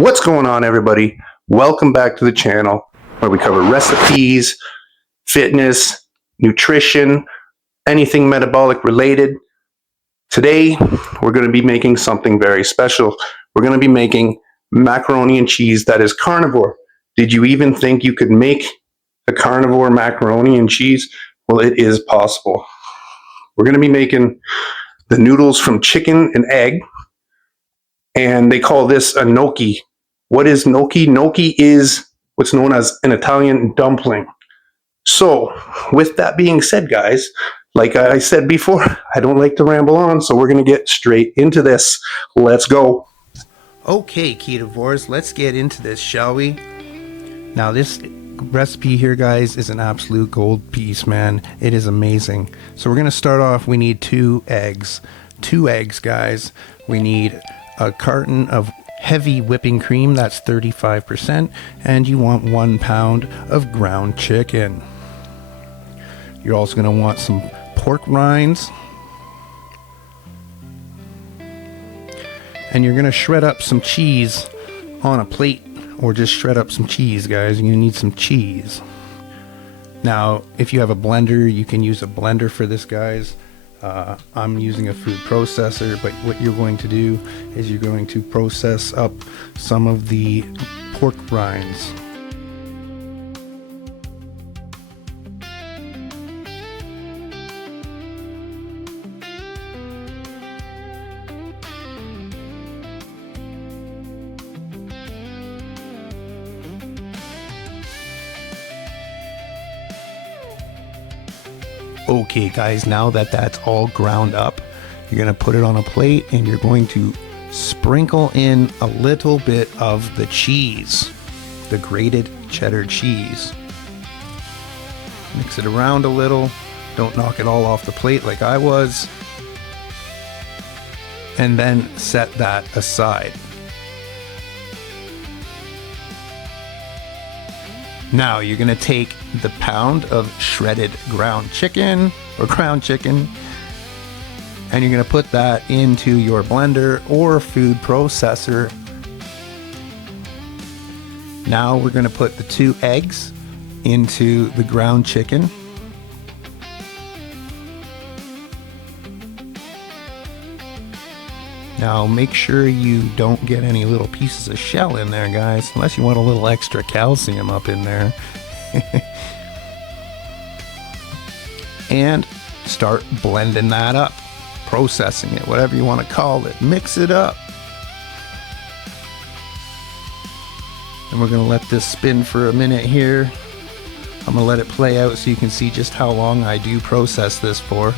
What's going on, everybody? Welcome back to the channel where we cover recipes, fitness, nutrition, anything metabolic related. Today, we're going to be making something very special. We're going to be making macaroni and cheese that is carnivore. Did you even think you could make a carnivore macaroni and cheese? Well, it is possible. We're going to be making the noodles from chicken and egg, and they call this a gnocchi. What is gnocchi? Gnocchi is what's known as an Italian dumpling. So, with that being said, guys, like I said before, I don't like to ramble on, so we're going to get straight into this. Let's go. Okay, Ketovores, let's get into this, shall we? Now, this recipe here, guys, is an absolute gold piece, man. It is amazing. So we're going to start off, we need 2 eggs. 2 eggs, guys. We need a carton of heavy whipping cream, that's 35%, and you want 1 pound of ground chicken. You're also going to want some pork rinds, and you're going to shred up some cheese on a plate, or just shred up some cheese, guys. You need some cheese. Now, if you have a blender, you can use a blender for this, guys. I'm using a food processor, but what you're going to do is you're going to process up some of the pork rinds. Okay, guys, now that that's all ground up, you're going to put it on a plate and you're going to sprinkle in a little bit of the cheese, the grated cheddar cheese. Mix it around a little. Don't knock it all off the plate like I was. And then set that aside. Now you're going to take the pound of shredded ground chicken, and you're going to put that into your blender or food processor. Now we're going to put the 2 eggs into the ground chicken. Now make sure you don't get any little pieces of shell in there, guys, unless you want a little extra calcium up in there. And start blending that up, processing it, whatever you want to call it. Mix it up. And we're going to let this spin for a minute here. I'm going to let it play out so you can see just how long I do process this for.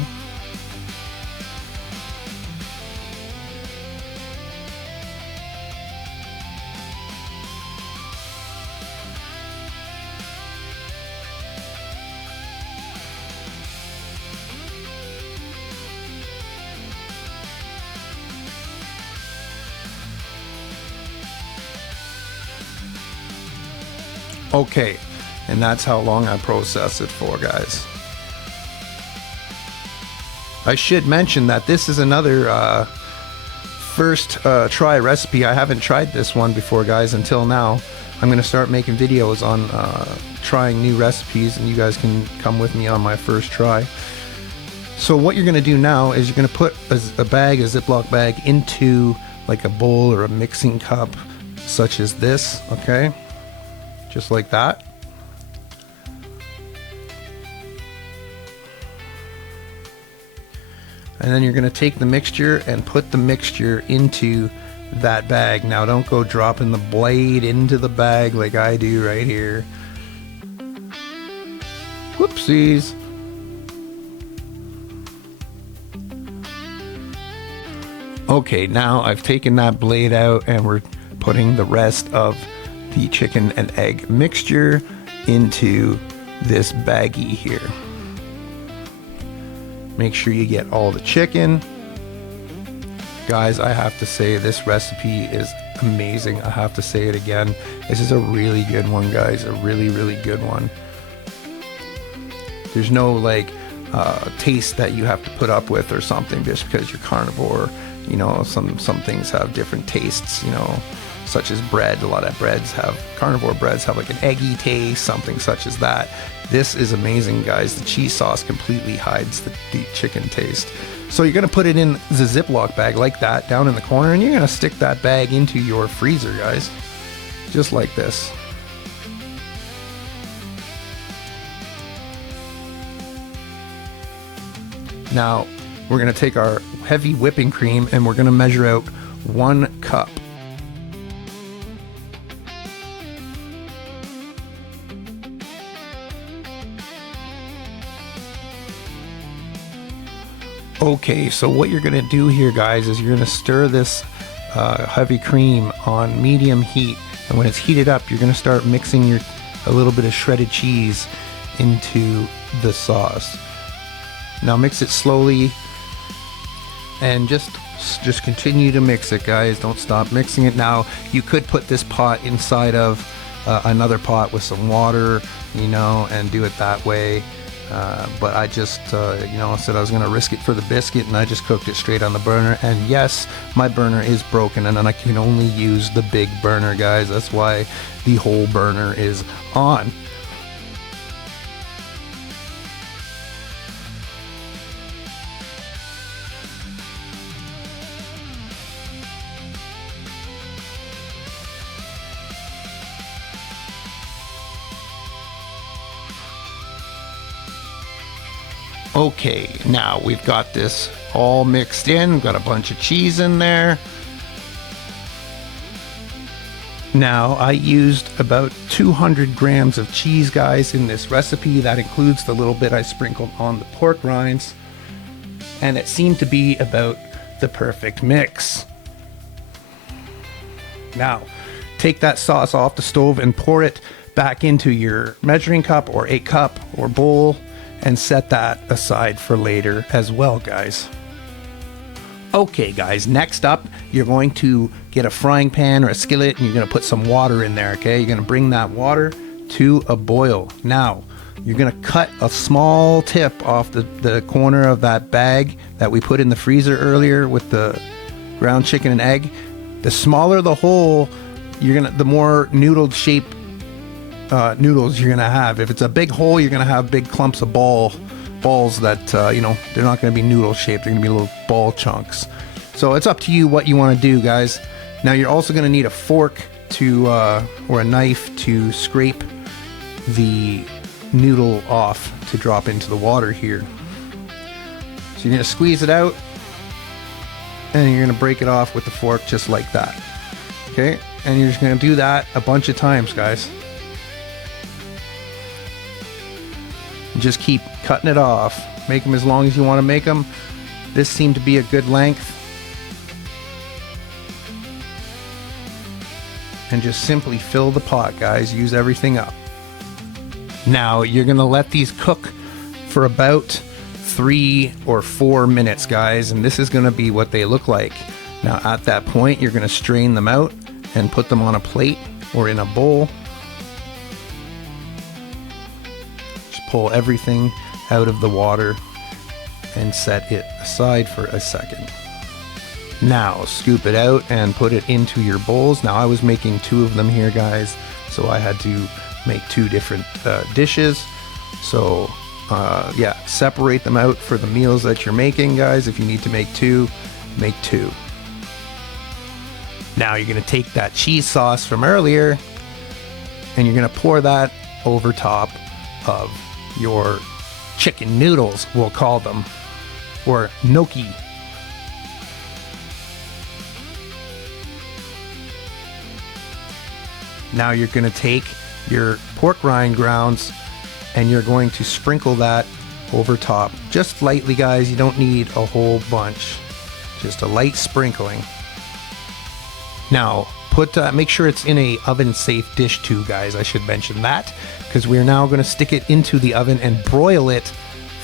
Okay, and that's how long I process it for, guys. I should mention that this is another first try recipe. I haven't tried this one before, guys, until now. I'm going to start making videos on trying new recipes, and you guys can come with me on my first try. So what you're going to do now is you're going to put a Ziploc bag, into like a bowl or a mixing cup such as this, okay? Just like that. And then you're going to take the mixture and put the mixture into that bag. Now don't go dropping the blade into the bag like I do right here. Whoopsies. Okay, now I've taken that blade out and we're putting the rest of the chicken and egg mixture into this baggie here. Make sure you get all the chicken. Guys, I have to say this recipe is amazing. I have to say it again. This is a really good one, guys. A really, really good one. There's no like taste that you have to put up with or something just because you're carnivore. You know, some things have different tastes, you know. such as bread. A lot of carnivore breads have like an eggy taste, something such as that. This is amazing, guys. The cheese sauce completely hides the chicken taste. So you're going to put it in the Ziploc bag like that, down in the corner, and you're going to stick that bag into your freezer, guys. Just like this. Now, we're going to take our heavy whipping cream and we're going to measure out 1 cup. Okay, so what you're going to do here, guys, is you're going to stir this heavy cream on medium heat, and when it's heated up, you're going to start mixing a little bit of shredded cheese into the sauce. Now mix it slowly, and just continue to mix it, guys. Don't stop mixing it. Now you could put this pot inside of another pot with some water, and do it that way. But I just, said I was going to risk it for the biscuit, and I just cooked it straight on the burner. And yes, my burner is broken, and then I can only use the big burner, guys. That's why the whole burner is on. Okay, now we've got this all mixed in. We've got a bunch of cheese in there. Now, I used about 200 grams of cheese, guys, in this recipe. That includes the little bit I sprinkled on the pork rinds. And it seemed to be about the perfect mix. Now, take that sauce off the stove and pour it back into your measuring cup or a cup or bowl, and set that aside for later as well, guys. Okay, guys, next up, you're going to get a frying pan or a skillet, and you're going to put some water in there, okay? You're going to bring that water to a boil. Now, you're going to cut a small tip off the corner of that bag that we put in the freezer earlier with the ground chicken and egg. The smaller the hole, the more noodle shaped noodles you're gonna have. If it's a big hole, you're gonna have big clumps of balls that they're not gonna be noodle shaped. They're gonna be little ball chunks. So it's up to you what you want to do, guys. Now you're also gonna need a fork or a knife to scrape the noodle off to drop into the water here. So you're gonna squeeze it out, and you're gonna break it off with the fork just like that. Okay, and you're just gonna do that a bunch of times, guys. Just keep cutting it off. Make them as long as you want to make them. This seemed to be a good length. And just simply fill the pot, guys. Use everything up. Now, you're going to let these cook for about 3 or 4 minutes, guys. And this is going to be what they look like. Now, at that point, you're going to strain them out and put them on a plate or in a bowl. Pull everything out of the water and set it aside for a second. Now scoop it out and put it into your bowls. Now I was making 2 of them here, guys, so I had to make 2 different dishes. So separate them out for the meals that you're making, guys. If you need to make 2, make 2. Now you're going to take that cheese sauce from earlier and you're going to pour that over top of your chicken noodles, we'll call them, or gnocchi. Now you're going to take your pork rind grounds and you're going to sprinkle that over top, just lightly, guys. You don't need a whole bunch, just a light sprinkling. Now make sure it's in a oven safe dish too, guys. I should mention that, because we're now going to stick it into the oven and broil it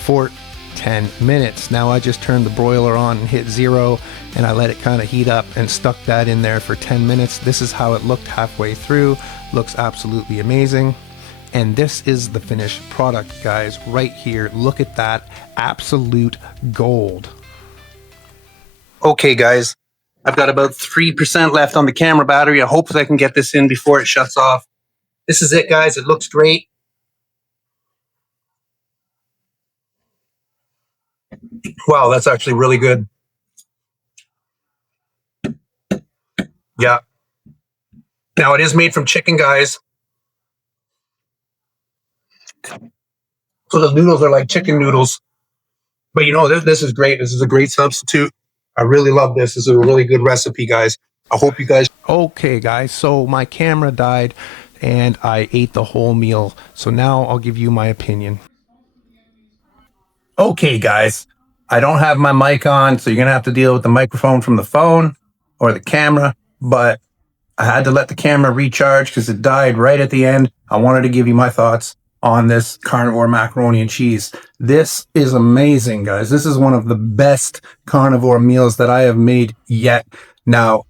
for 10 minutes. Now I just turned the broiler on and hit 0, and I let it kind of heat up and stuck that in there for 10 minutes. This is how it looked halfway through. Looks absolutely amazing. And this is the finished product, guys, right here. Look at that, absolute gold. Okay, guys, I've got about 3% left on the camera battery. I hope I can get this in before it shuts off. This is it, guys. It looks great. Wow, that's actually really good. Yeah. Now, it is made from chicken, guys. So the noodles are like chicken noodles. But you know, this is great. This is a great substitute. I really love this. This is a really good recipe, guys. I hope you guys... Okay, guys. So my camera died and I ate the whole meal. So now I'll give you my opinion. Okay, guys. I don't have my mic on, so you're going to have to deal with the microphone from the phone or the camera. But I had to let the camera recharge because it died right at the end. I wanted to give you my thoughts on this carnivore macaroni and cheese. This is amazing, guys. This is one of the best carnivore meals that I have made yet. Now,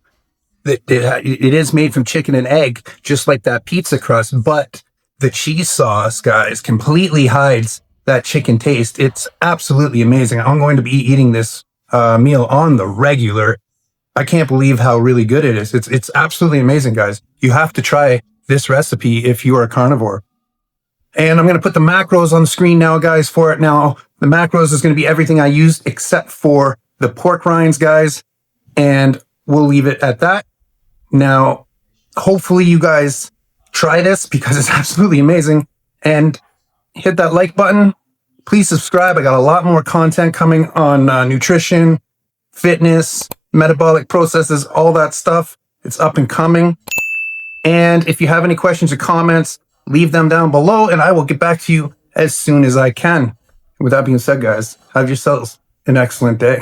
it is made from chicken and egg, just like that pizza crust, but the cheese sauce, guys, completely hides that chicken taste. It's absolutely amazing. I'm going to be eating this meal on the regular. I can't believe how really good it is. It's absolutely amazing, guys. You have to try this recipe if you are a carnivore. And I'm going to put the macros on the screen now, guys, for it. Now, the macros is going to be everything I used except for the pork rinds, guys. And we'll leave it at that. Now, hopefully you guys try this because it's absolutely amazing. And hit that like button. Please subscribe. I got a lot more content coming on nutrition, fitness, metabolic processes, all that stuff. It's up and coming. And if you have any questions or comments, leave them down below and I will get back to you as soon as I can. With that being said, guys, have yourselves an excellent day.